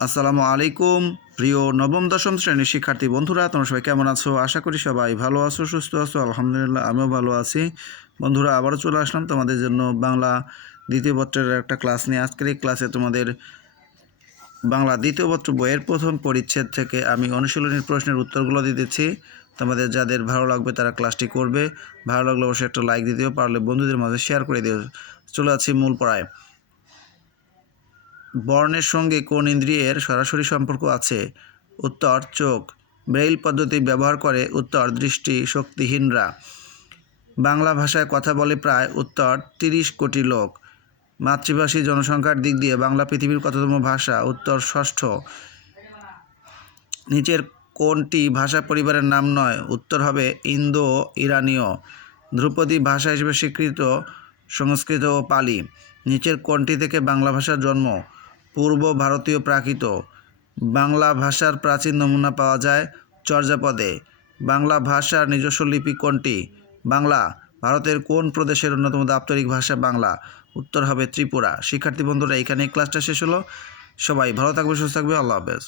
আসসালামু আলাইকুম প্রিয় নবম দশম শ্রেণীর শিক্ষার্থী বন্ধুরা, তোমরা সবাই কেমন আছো? আশা করি সবাই ভালো আছো, সুস্থ আছো। আলহামদুলিল্লাহ, আমিও ভালো আছি। বন্ধুরা, আবারও চলে আসলাম তোমাদের জন্য বাংলা দ্বিতীয় পত্রের একটা ক্লাস নিয়ে। আজকের এই ক্লাসে তোমাদের বাংলা দ্বিতীয় পত্র বইয়ের প্রথম পরিচ্ছেদ থেকে আমি অনুশীলনীর প্রশ্নের উত্তরগুলো দিতেছি। তোমাদের যাদের ভালো লাগবে তারা ক্লাসটি করবে। ভালো লাগলে অবশ্যই একটা লাইক দিতেও পারলে বন্ধুদের মাঝে শেয়ার করে দিও। চলে আছি মূল পড়ায়। বর্ণের সঙ্গে কোন ইন্দ্রিয়ের সরাসরি সম্পর্ক আছে? উত্তর চোখ। ব্রেইল পদ্ধতি ব্যবহার করে? উত্তর দৃষ্টি শক্তিহীনরা। বাংলা ভাষায় কথা বলে প্রায়? উত্তর 30 কোটি লোক। মাতৃভাষী জনসংখ্যার দিক দিয়ে বাংলা পৃথিবীর কততম ভাষা? উত্তর ষষ্ঠ। নিচের কোনটি ভাষা পরিবারের নাম নয়? উত্তর হবে ইন্দো ইরানীয়। ধ্রুপদী ভাষা হিসেবে স্বীকৃত সংস্কৃত ও পালি। নিচের কোনটি থেকে বাংলা ভাষার জন্ম? পূর্ব ভারতীয় প্রাকৃত। বাংলা ভাষার প্রাচীন নমুনা পাওয়া যায় চর্যাপদে। বাংলা ভাষার নিজস্ব লিপি কোনটি? বাংলা। ভারতের কোন প্রদেশের অন্যতম দাপ্তরিক ভাষা বাংলা? উত্তর হবে ত্রিপুরা। শিক্ষার্থী বন্ধুরা, এখানে ক্লাসটা শেষ হলো। সবাই ভালো থাকবে, সুস্থ থাকবে। আল্লাহ হাফেজ।